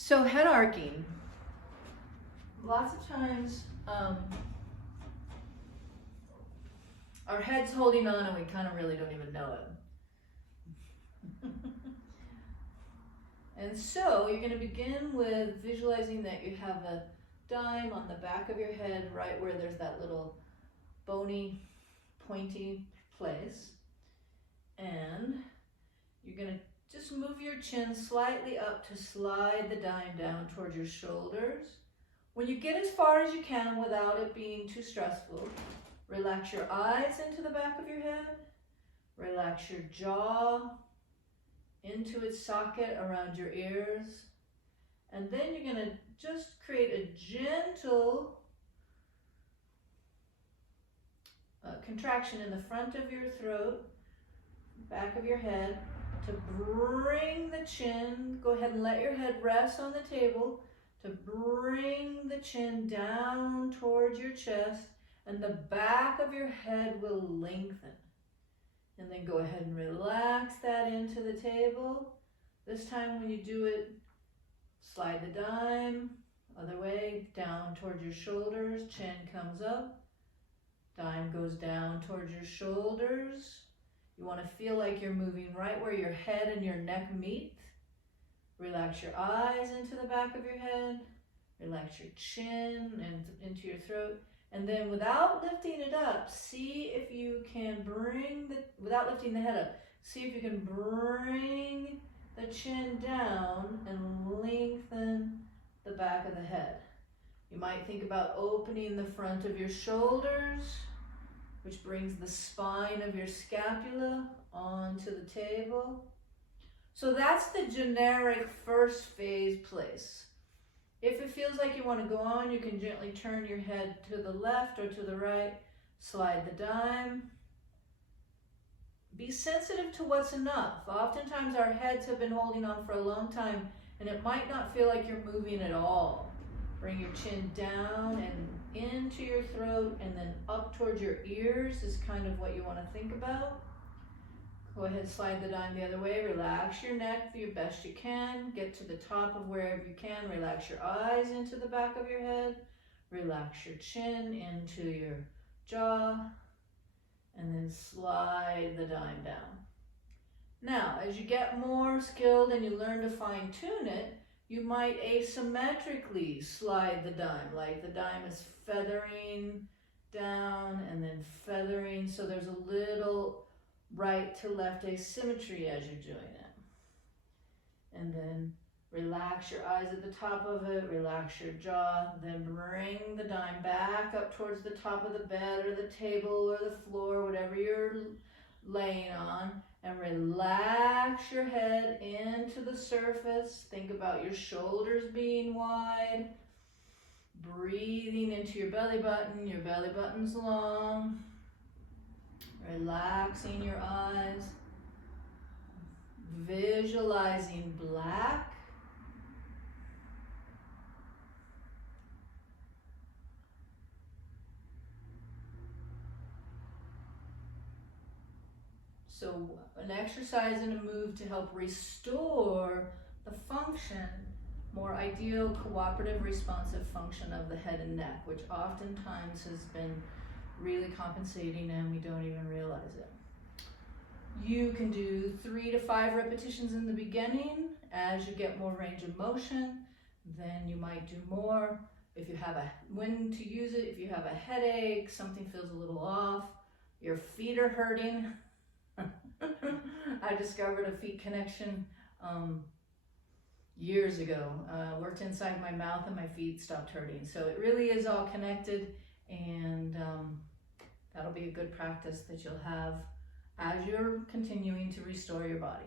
So head arcing, lots of times our head's holding on and we kind of really don't even know it. And so you're going to begin with visualizing that you have a dime on the back of your head, right where there's that little bony, pointy place. And you're going to just move your chin slightly up to slide the dime down towards your shoulders. When you get as far as you can without it being too stressful, relax your eyes into the back of your head. Relax your jaw into its socket around your ears. And then you're going to just create a gentle contraction in the front of your throat, back of your head, to bring the chin, go ahead and let your head rest on the table, to bring the chin down towards your chest, and the back of your head will lengthen. And then go ahead and relax that into the table. This time when you do it, slide the dime, other way, down towards your shoulders, chin comes up, dime goes down towards your shoulders. You want to feel like you're moving right where your head and your neck meet. Relax your eyes into the back of your head. Relax your chin and into your throat. And then without lifting it up, see if you can bring without lifting the head up, see if you can bring the chin down and lengthen the back of the head. You might think about opening the front of your shoulders, which brings the spine of your scapula onto the table. So that's the generic first phase place. If it feels like you want to go on, you can gently turn your head to the left or to the right, slide the dime. Be sensitive to what's enough. Oftentimes our heads have been holding on for a long time and it might not feel like you're moving at all. Bring your chin down and into your throat and then up towards your ears is kind of what you want to think about. Go ahead, slide the dime the other way. Relax your neck the best you can. Get to the top of wherever you can. Relax your eyes into the back of your head. Relax your chin into your jaw. And then slide the dime down. Now, as you get more skilled and you learn to fine tune it, you might asymmetrically slide the dime, like the dime is feathering down and then feathering, so there's a little right to left asymmetry as you're doing it. And then relax your eyes at the top of it, relax your jaw, then bring the dime back up towards the top of the bed or the table or the floor, whatever you're laying on, and relax your head into the surface. Think about your shoulders being wide, breathing into your belly button's long. Relaxing your eyes, visualizing black. So an exercise and a move to help restore the function, more ideal cooperative responsive function of the head and neck, which oftentimes has been really compensating and we don't even realize it. You can do 3 to 5 repetitions in the beginning. As you get more range of motion, then you might do more. If you have when to use it, if you have a headache, something feels a little off, your feet are hurting. I discovered a feet connection years ago. Worked inside my mouth and my feet stopped hurting. So it really is all connected, and that'll be a good practice that you'll have as you're continuing to restore your body.